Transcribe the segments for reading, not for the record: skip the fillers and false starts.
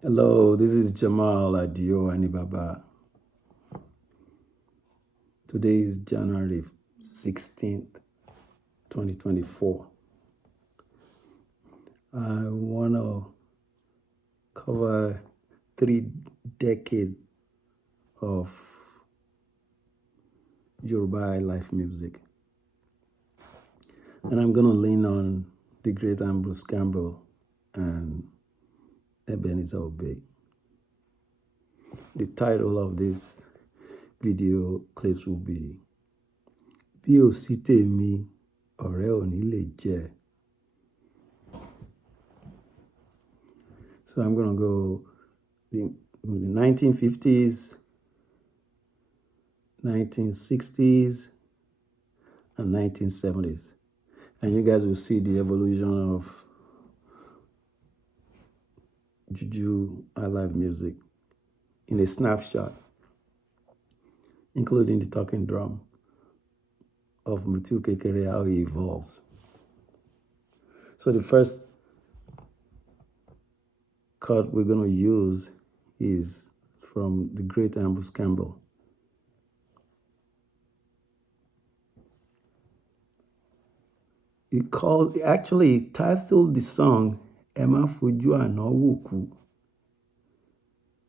Hello, this is Jammal Baba. Today is January 16th, 2024. I want to cover 3 decades of Yoruba life music. And I'm going to lean on the great Ambrose Campbell and Ebenezer Obey. The title of this video clips will be Bí ò sí tèmi, ọ̀rẹ́ ò ní lè jẹ́. So I'm going to go in the 1950s, 1960s, and 1970s. And you guys will see the evolution of Juju live music in a snapshot, including the talking drum of Mutiu kekere, how he evolves. So the first cut we're going to use is from the great Ambrose Campbell. He actually titled the song Ẹ má fojú àná wòkú.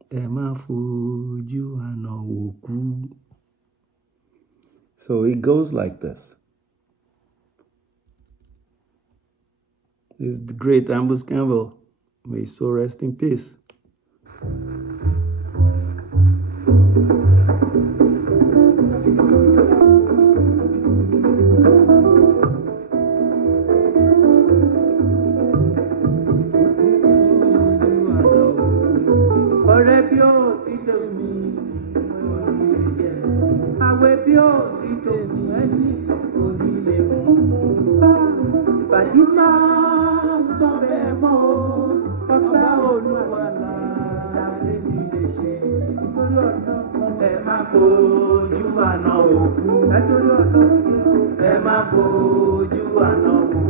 Ẹ má fojú àná wòkú. So it goes like this. This is the great Ambrose Campbell. May his soul rest in peace. Ẹ má fojú àná òkú. Ẹ má fojú àná òkú.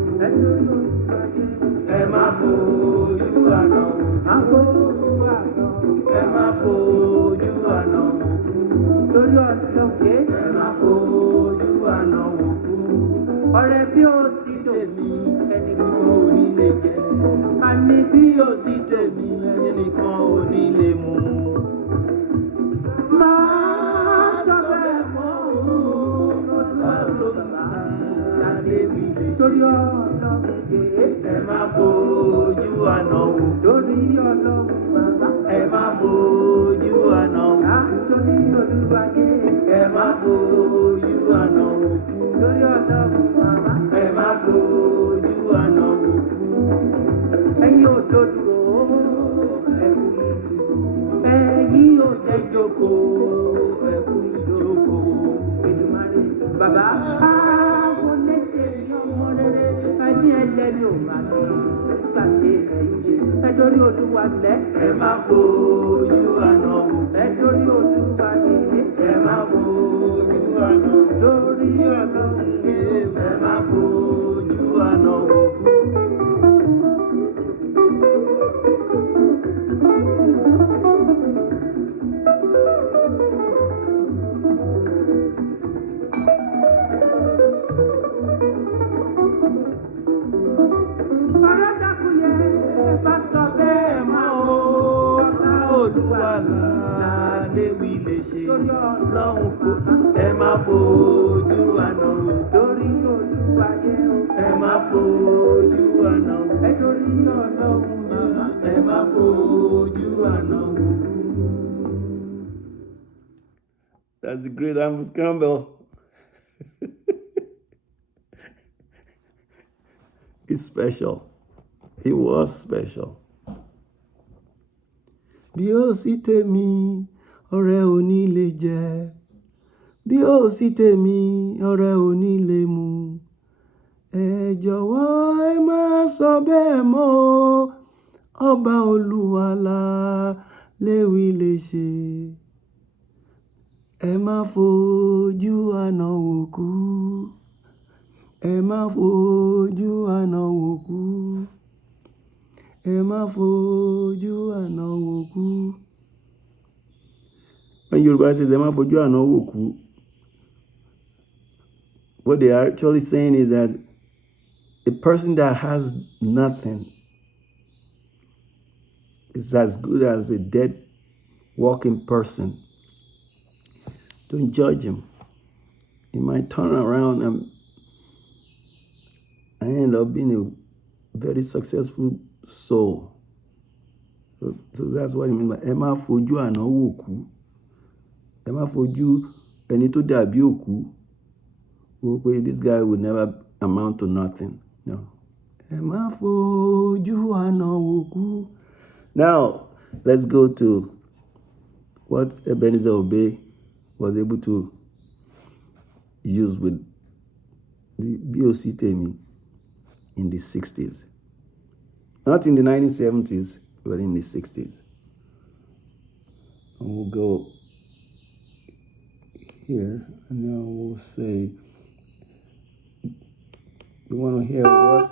Ẹ má fojú àná òkú. Ẹ má fojú àná òkú. Ẹ má fojú àná òkú. Ọ̀rẹ́ bí ó sí tèmi, ẹnìkan ò ní lè jẹ. Àní bí ó sí tèmi, ẹnìkan ò ní lè mú. Ẹ má fojú àná òkú. Ẹ má fojú àná òkú. Ẹ má fojú àná òkú. Ẹ má fojú àná òkú. Ẹ̀yin ò tó dúró, ẹ̀yin ò tẹ́ jókòó, ẹ kú ìjókòó. Bàbá àwọn lẹ́sẹ̀ ní ọmọ rere, ẹni ẹlẹ́ni ò máa ní ṣàṣe ẹ̀jẹ̀. Ẹ torí Olúwa lẹ́. Ẹ má fojú àná òkú. Ẹ torí Olúwa lẹ́. Ẹ má fojú àná òkú. Torí Ọlọ́run lé. Ẹ má fojú àná òkú. Léwi lè ṣe lọ́hùn kó. Ẹ má fojú àná òkú. Torí Olúwa yẹ o. Ẹ má fojú àná òkú. Ẹ torí Ọlọ́run yẹ. Ẹ má fojú àná òkú. That's the great Ambrose Campbell. It's special. It was special. Bí ó sí tèmi, ọ̀rẹ́ ò ní lè jẹ. Bí ó sí tèmi, ọ̀rẹ́ ò ní lè mu. Ẹ jọ̀wọ́ ẹ má sọ bẹ́ẹ̀ mọ́. Ọba Olúwa la léwi lè ṣe. Ẹ má fojú àná òkú. Ẹ má fojú àná òkú. ẹ má fojú àná wòkú. When Yoruba says ẹ má fojú àná wòkú, what they are actually saying is that a person that has nothing is as good as a dead walking person. Don't judge him. He might turn around and end up being a very successful soul. So that's what he means by ẹ má fojú àná wòkú. Ẹ má fojú ẹni tó dàbí òkú. This guy would never amount to nothing. No. Ẹ má fojú àná wòkú. Now, let's go to what Ebenezer Obey was able to use with the BOC temi in the 60s. Not in the 1970s, but in the 60s. And we'll go here, and now we'll say, you want to hear what?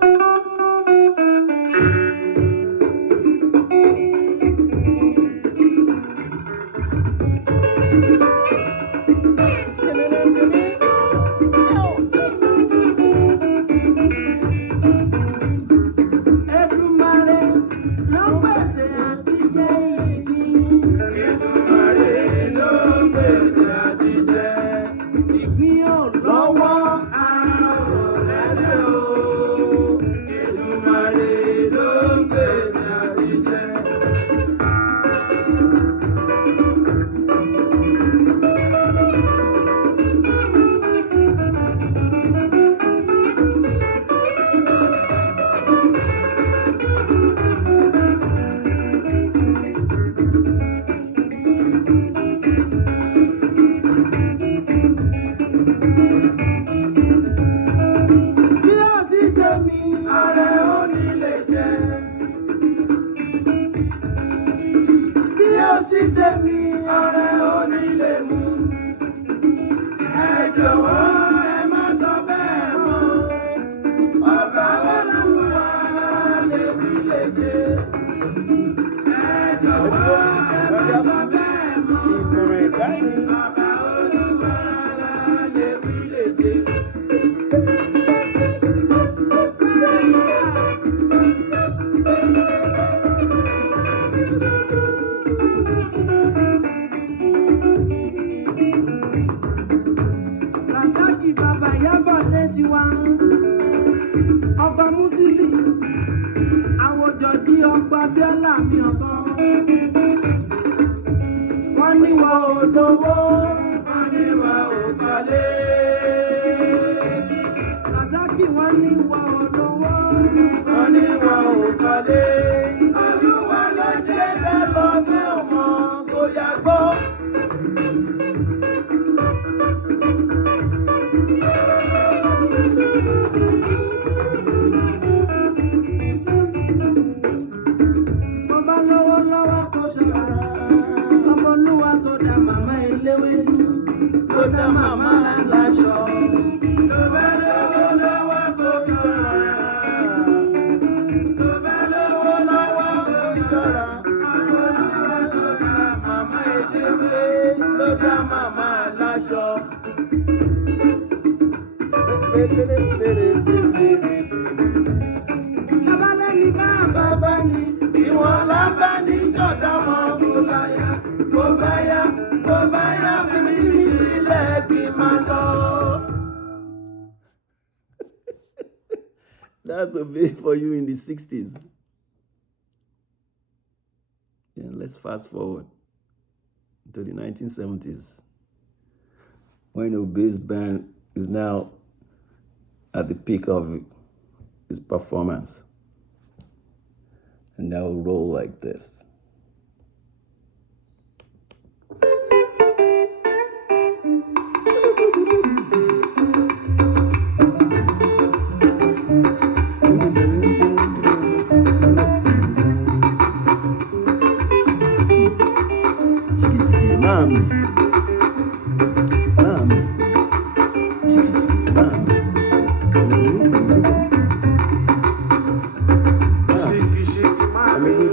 That's a bit for you in the 60s. And let's fast forward to the 1970s, when Obey's band is now at the peak of its performance. And that will roll like this.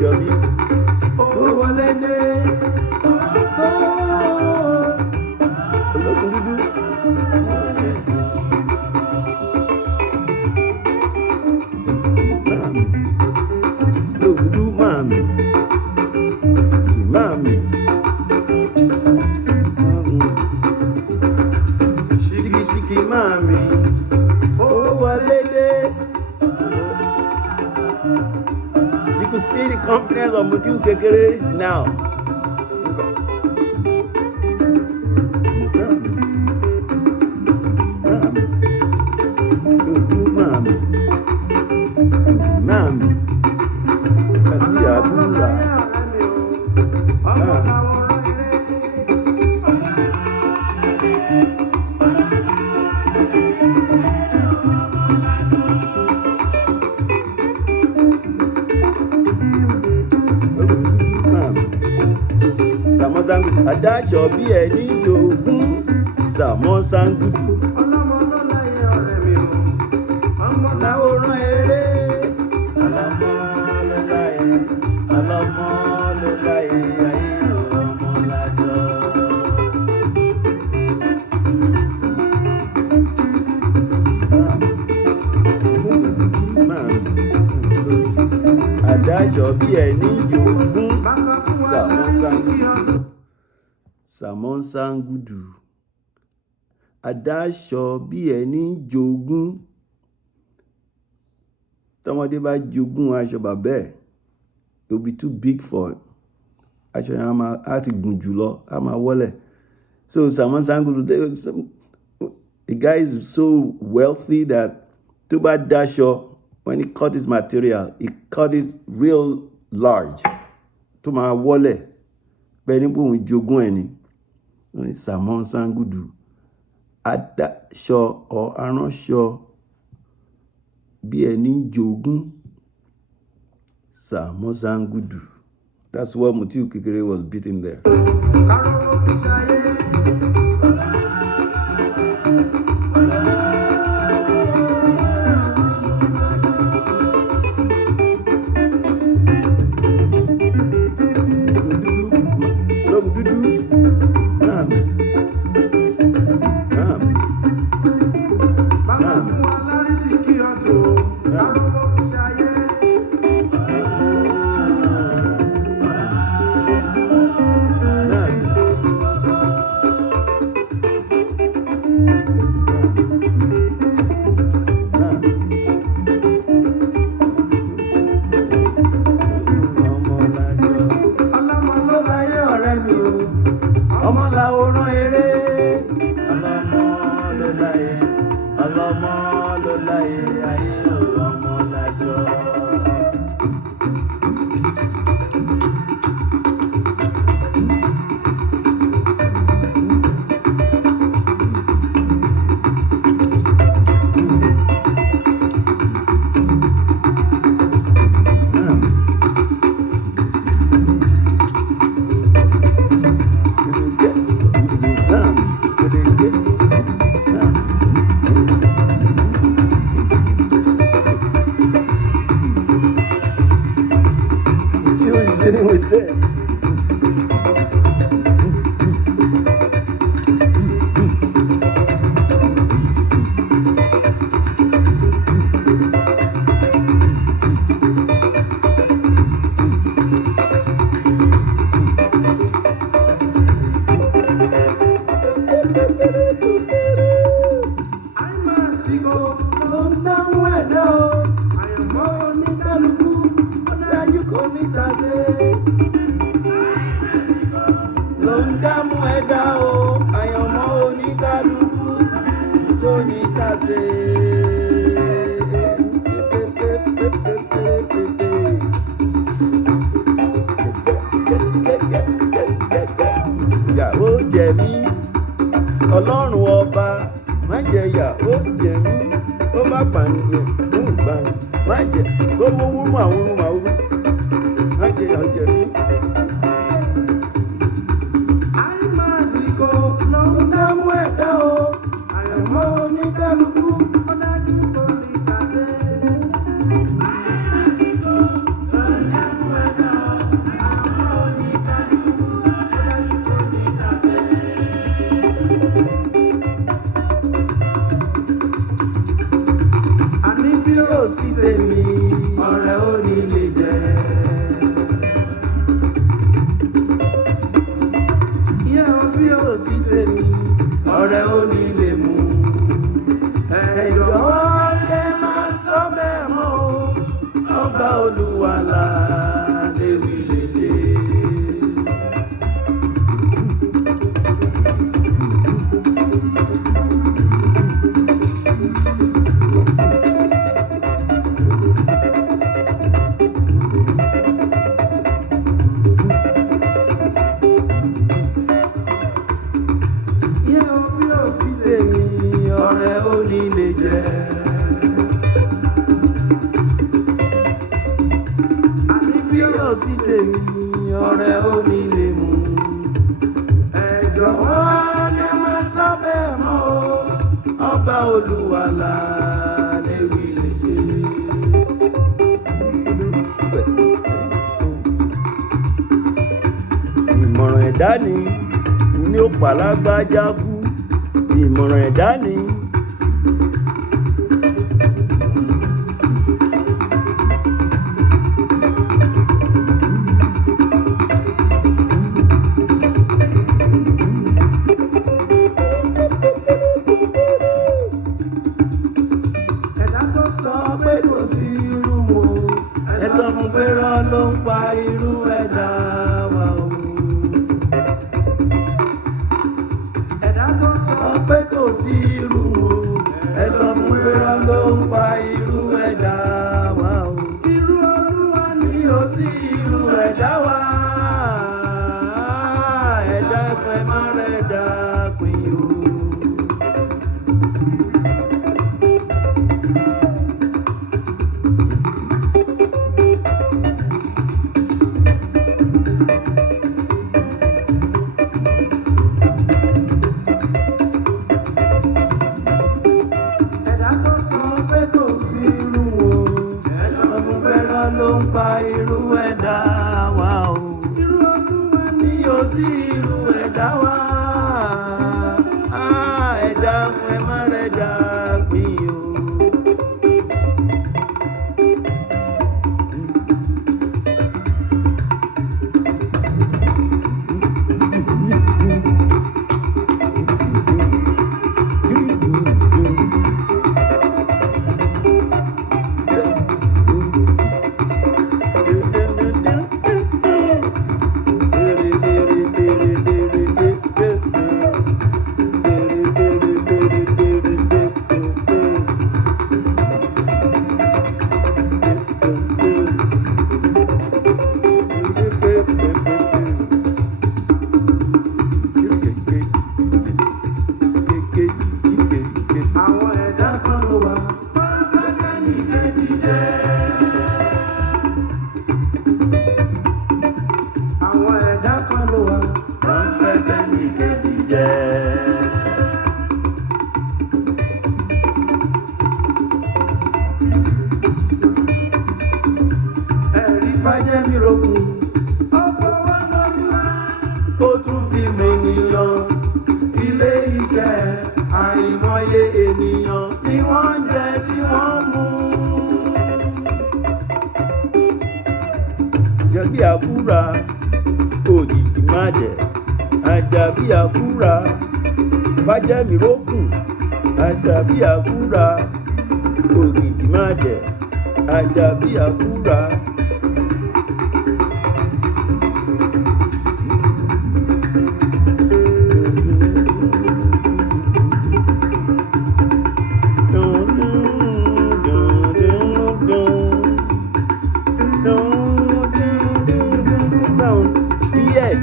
Jọ̀bí. Ó wọlé dé. Olókùn dúdú. Olókùn dúdú màmí. Màmí. Ṣíkíṣíkí màmí. Ó wọlé dé. You could see the confidence of Mutiu kekere now. Mami. Kàkíyà kúrà. Sàmọ́ Sangudu adáṣọ bí ẹni jogún Sàmọ́ Sangudu. Ọlọ́mọ ló láyé ọ̀rẹ́ mi o. Ọmọ Láwòrán eré. Ọlọ́mọ ló láyé. Ọlọ́mọ ló láyé. Ayé ọmọ láṣọ. Adáṣọ bí ẹni jogún Sàmọ́ Sangudu. Sàmọ́ Sangudu. Adáṣọ bí ẹni jogún. Tọ́mọdé bá jogún aṣọ bàbá ẹ̀, it will be too big for him. Aṣọ yẹn á ti gùn jù lọ, á máa wọ́lẹ̀. So Sàmọ́ Sangudu, the guy is so wealthy that tó bá dáṣọ, when he cut his material, he cut it real large. Tó máa wọ́lẹ̀. Bẹ́ẹ̀ ni pé òun jogún ẹ̀ ni. Sàmọ́ Sangudu. Adáṣọ or aránṣọ bí ẹni jogún Sàmọ́ Sangudu. That's what Mutiu kekere was beating there. Ọmọ làwòrán eré. Ọlọ́mọ ló láyé. Ọlọ́mọ ló láyé. Ayé ọmọ láṣọ. Dealing with this. Ló ń dámú ẹ̀dá o, àyànmọ́ oníkálukú tó ní tàsé. Ìyàwó jẹ mí, Ọlọ́run ọba, má jẹ ìyàwó jẹ mí, ó má pànìyàn, ó ń gbani, má jẹ, ó mú wúmọ̀ àwúrú màwúrú, má jẹ ìyàwó jẹ mí. Ló ń dámú ẹ̀dá o, àyànmọ́ oníkálukú ó dájú kò ní tàsé. Ló ń dámú ẹ̀dá o. ọba olúwalà léwì lè ṣe. Bí ó sì tèmi ọ̀rẹ́ ò ní lè jẹ́. Bí ó sì tèmi ọ̀rẹ́ ò ní lè mú. Ẹ jọ̀wọ́ kẹ́ má sọ bẹ́ẹ̀ mọ́ o, ọba olúwalà léwì lè ṣe. Ìmọ̀ràn ẹ̀dá ni ó pàlágbájá kú. Ìmọ̀ràn ẹ̀dá ni. Ẹ̀dá tó sọ pé kò sí irú wo, ẹ sọ fún pé rán ló ń pa irú ẹ̀dá wa o. Ẹ̀dá tó sọ pé kò sí irú wo, ẹ sọ fún pé rán ló ń pa irú ẹ̀dá wa o. Irú Olúwa ni ó sí irú ẹ̀dá wa. Ẹ̀dá pẹ́ má rẹ̀ dá pín o. Ló ń pa irú ẹ̀dá wa o. Irú Olúwa ni ó sí irú ẹ̀dá wa. Ẹ̀dá ẹ má rẹ̀ dá pín o. Ó tún fi mènìyàn ilé iṣẹ́ àìmọye ènìyàn tí wọ́n ń jẹ tí wọ́n ń mu. Jẹ̀bi àkúrà òjìjì má jẹ̀, àjàbí àkúrà fájẹ́mi rókùn, àjàbí àkúrà òjìjì má jẹ̀, àjàbí àkúrà.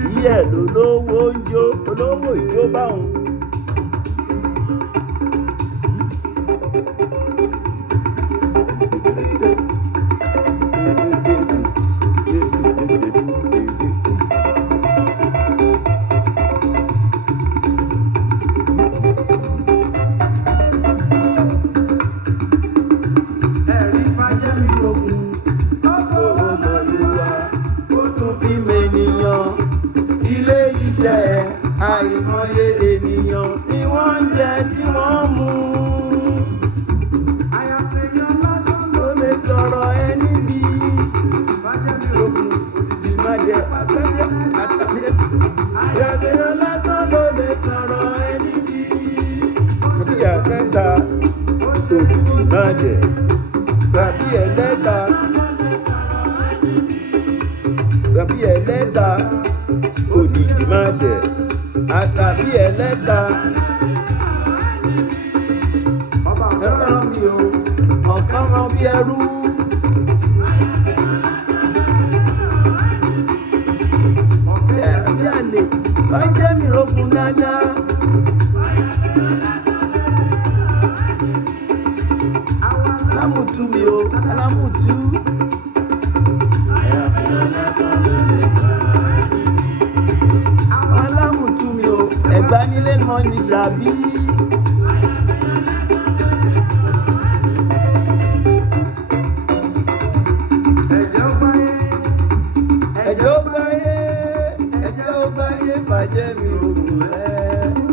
Díẹ̀ lolówó ń jó, olówó ìjó báwọn. Ẹ̀rí fájẹ́mi lókun, ọkọ̀ ọmọlúwa, ó tún fi mènìyàn ilé iṣẹ́ àìmọye ènìyàn ni wọ́n ń jẹ tí wọ́n ń mu. Àyàfẹ́yàn lásán ló lè sọ̀rọ̀ ẹni bí. Fájẹ́mi lókun, òjijì má jẹ àtàlẹ́ àtàlẹ́. Àyàfẹ́yàn lásán ló lè sọ̀rọ̀ ẹni bí. Bí àtẹ́ta òjijì má jẹ, tàbí ẹ̀lẹ́ta tàbí ẹlẹ́ta òdìdí má dẹ̀ àtàbí ẹlẹ́ta ẹ̀rọ mi o ọ̀kan rán bí ẹrú. Bí àlè bá jẹ́ mi rókun dáadáa. Alámùtú mi o, alámùtú. Alámùtú mi o, ẹ̀gbá nílé mọ́ ní sàbí. Ẹjọ́ gbáyé fàjẹ́ mi òkú rẹ̀.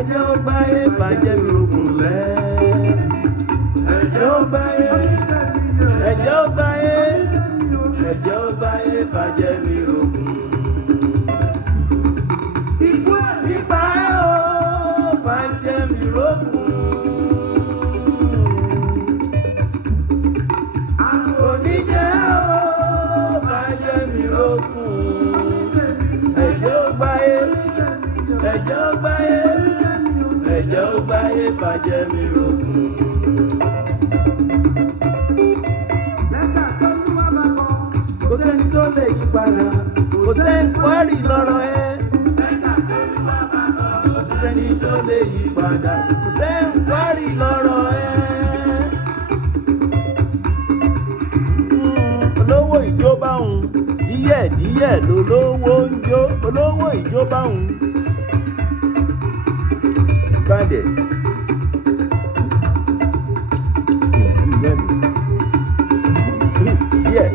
Ẹjọ́ gbáyé fàjẹ́ mi òkú rẹ̀. Ẹjọ́ gbáyé fàjẹ́ mi òkú. Ipa ẹ̀ o fàjẹ́ mi òkú. Oníṣẹ́ o fàjẹ́ mi òkú. Ẹjọ́ gbáyé fàjẹ́ mi òkú. Kò sẹ́ni tó lè yí padà, kò sẹ́ni kwárì lọ́rọ̀ ẹ. Kò sẹ́ni tó lè yí padà, kò sẹ́ni kwárì lọ́rọ̀ ẹ. Olówó ìjó bá òun, díẹ̀díẹ̀ lolówó ń jó. Olówó ìjó bá òun. Bàdẹ̀. Yeah.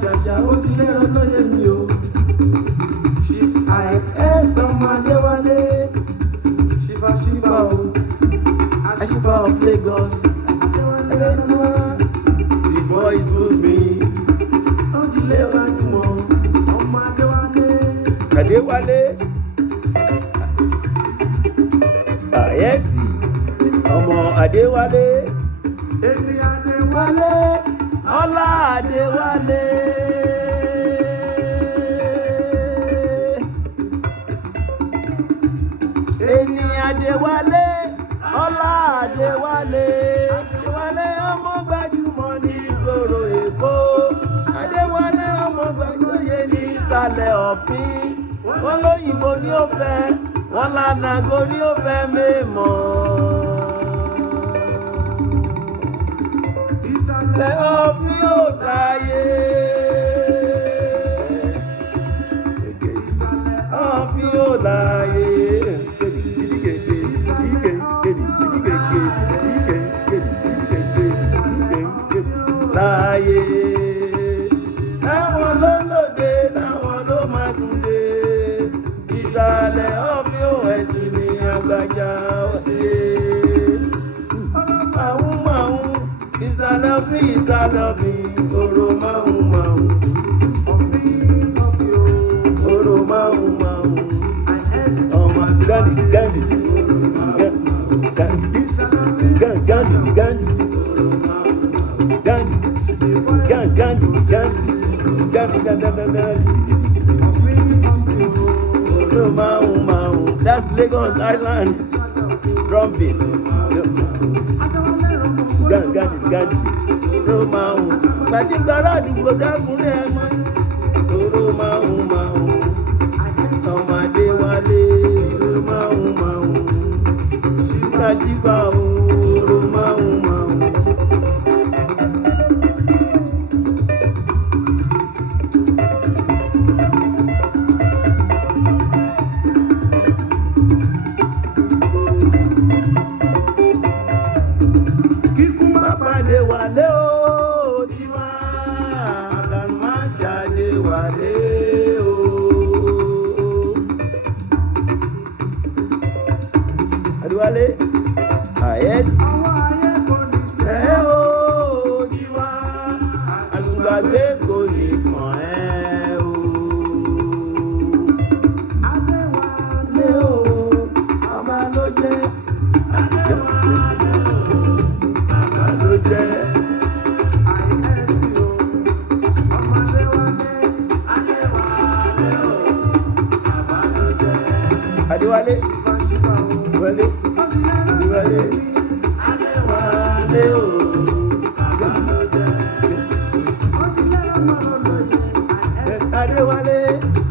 Ṣàṣà ojúlé olóyè mi o. Chief I.S. ọmọ Adéwálé. Ṣífà o. Aṣípa of Lagos. The boy is good me. Ojúlé Wájúmọ̀. Ọmọ Adéwálé. Àyẹ́sì. Ọmọ Adéwálé. Èmi Adéwálé. Ọlá Adéwálé. Ẹni Adéwálé. Ọlá Adéwálé. Adéwálé ọmọ gbajúmọ̀ ní ìgboro Èkó. Adéwálé ọmọ gbajúmọ̀ ní ìsàlẹ̀ ọ̀fìn. Wọ́n lóyìnbó ní ó fẹ́, wọ́n lànàgó ní ó fẹ́ mẹ́mọ́. Ìsàlẹ̀ ọ̀fìn ò láyé. Ìsàlẹ̀ ọ̀fìn ò láyé. Láyé láwọn ló lòdè láwọn ló máa tún dé. Ìsàlẹ̀ ọ̀fìn ò ẹ̀sìn mi àgbàjà ọ̀ṣẹ́. Màhún ìsàlẹ̀ ọ̀fìn òrò màhún. Òrò màhún. Ọmọ Gandhi. That's Lagos Island drumbeat. Gandhi. Bàtí gbàrà àdúgbò dákúnlẹ̀ ẹ mọ́. Tòró máa ń. Ọmọdé wálé máa ń. Sígbàsígbà òòrò máa ń. Kíkú má pàdé wálé ó tiwa, àkàrùn má ṣàdé wálé ó. Adéwálé, àyẹ́sì ẹ̀ ó tiwa, àsùngbàgbé kò ní kàn ẹ́ o. Adéwálé o, ọba ló jẹ́. Ọba ló jẹ́. Adéwálé. Adéwálé, Adéwálé, Adéwálé o. Adéwálé,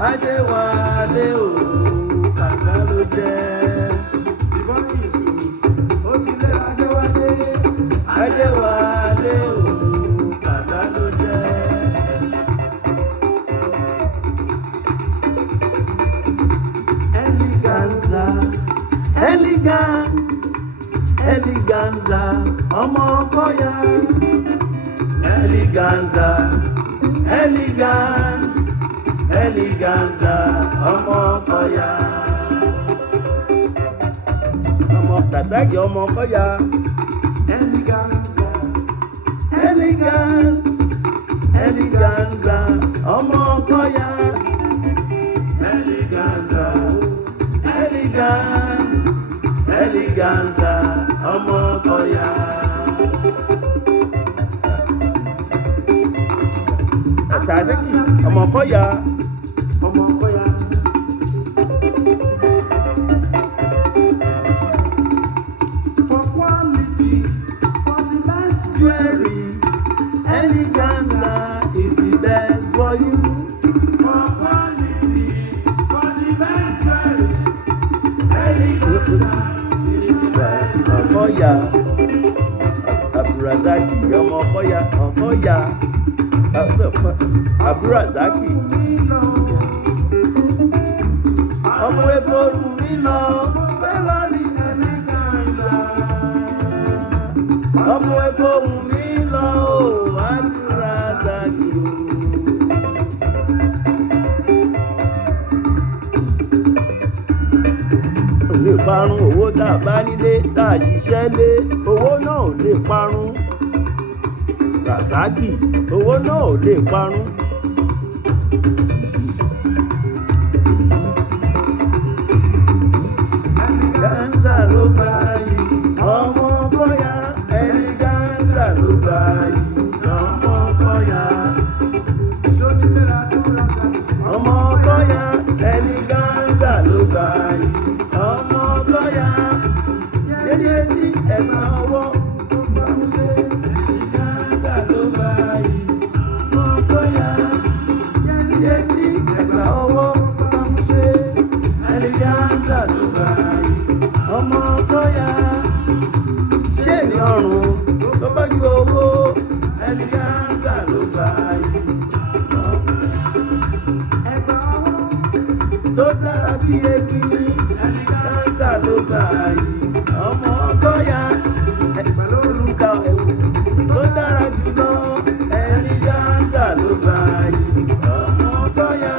Adéwálé o. Bàbá ló jẹ́. Adéwálé, Adéwálé o. Bàbá ló jẹ́. Eleganza, ọmọ Ọkọya. Eleganza, Eleganza, ọmọ Ọkọya. Ọmọ Rasaki ọmọ Ọkọya. Eleganza, Eleganza, ọmọ Ọkọya. Eleganza, Eleganza, ọmọ Ọkọya. Rasaki ọmọ Ọkọya. For quality, for the best jewelries, Eleganza is the best for you. For quality, for the best jewelries, Eleganza. Ọkọya, Abdulrazaki ọmọ Ọkọya, Ọkọya, Abdulrazaki ọmọ Èkó rù mí lọ pẹ́lọ́ ní Eleganza, ọmọ Èkó rù mí lọ Abdulrazaki ò lè parun. Owó tá a bá nílé tá a ṣiṣẹ́ lé, owó náà ò lè parun. Rasaki, owó náà ò lè parun. Eleganza ló gbà yìí ọmọ Ọkọya. Eleganza ló gbà yìí ọmọ Ọkọya. Ọmọ Ọkọya, Eleganza ló gbà yìí ọmọ Ọkọya. Dédé etí ẹ̀gbà ọwọ́ bámúṣe. Eleganza ló gbà yìí ọmọ Ọkọya. Dédé etí ẹ̀gbà ọwọ́ bámúṣe. Eleganza ló gbà yìí ọmọ Ọkọya. Ṣé ìrọ̀rùn tó bọ́jú owó? Eleganza ló gbà yìí tó dára bí egbin. Eleganza ló gbà yìí ọmọ Ọkọya. Pẹ̀lú olùkà ẹ̀wù tó dára jùlọ. Eleganza ló gbà yìí ọmọ Ọkọya.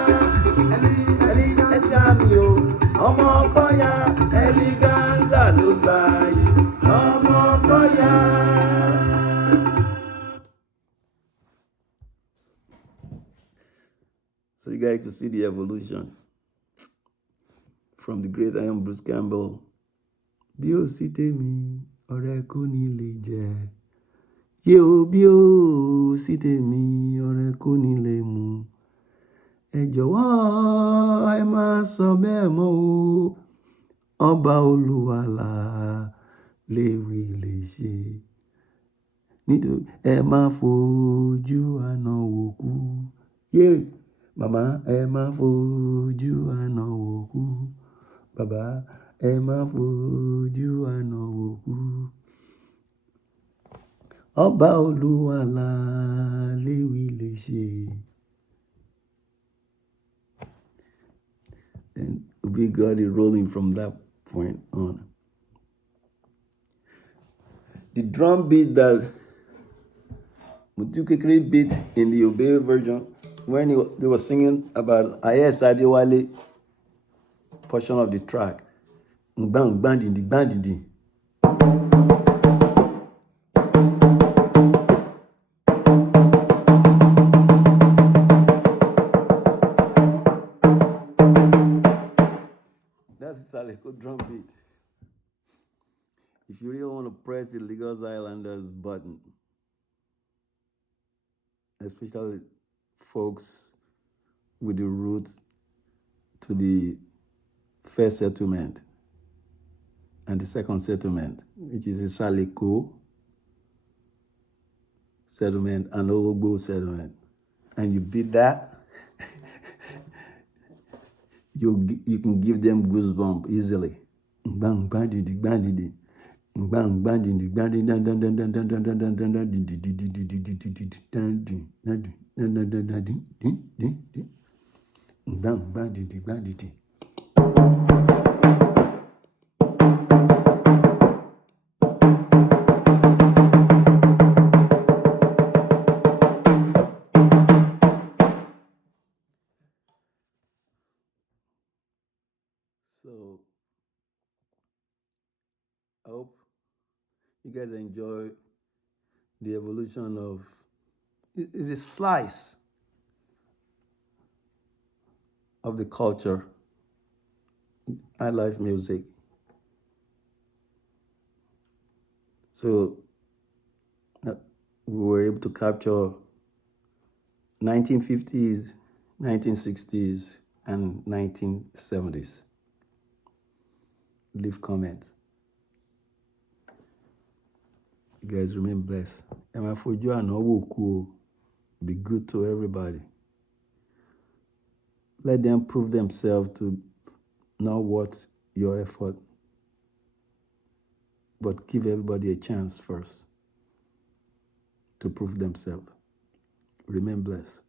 Ẹ̀ka mi o ọmọ Ọkọya. Eleganza ló gbà yìí ọmọ Ọkọya. So you guys can see the evolution from the great Ambrose Campbell. Bí ó sì tèmi, ọ̀rẹ́ kò ní lè jẹ. Yé o bí ó sì tèmi, ọ̀rẹ́ kò ní lè mu. Ẹ jọ̀wọ́ ẹ má sọ bẹ́ẹ̀ mọ́ o. Ọba Olúwa là lè wí lè ṣe. nítorí ẹ má fojú àná wòkú. Yeah. Màmá ẹ má fojú àná wòkú. Bàbá ẹ má fojú àná wòkú. Ọba Olúwa la léwí lè ṣe. And we got it rolling from that point on. The drum beat that Mutiu kekere beat in the Obey version, when they were singing about Ayes Adewale portion of the track, bang bang di bang di. That's the Saleko drum beat. If you really want to press the Lagos Islanders button, especially folks with the roots to the first settlement and the second settlement, which is the Saleko settlement and Ologbo settlement, and you beat that, you can give them goosebumps easily. Bang bang di bang di bang bang di bang di dan dan dan dan dan dan dan dan dan dan dan dan. So I hope you guys enjoy the evolution of, it's a slice of the culture. I like music. So we were able to capture 1950s, 1960s, and 1970s. Leave comments. You guys remain blessed. Be good to everybody. Let them prove themselves to not worth your effort, but give everybody a chance first to prove themselves. Remain blessed.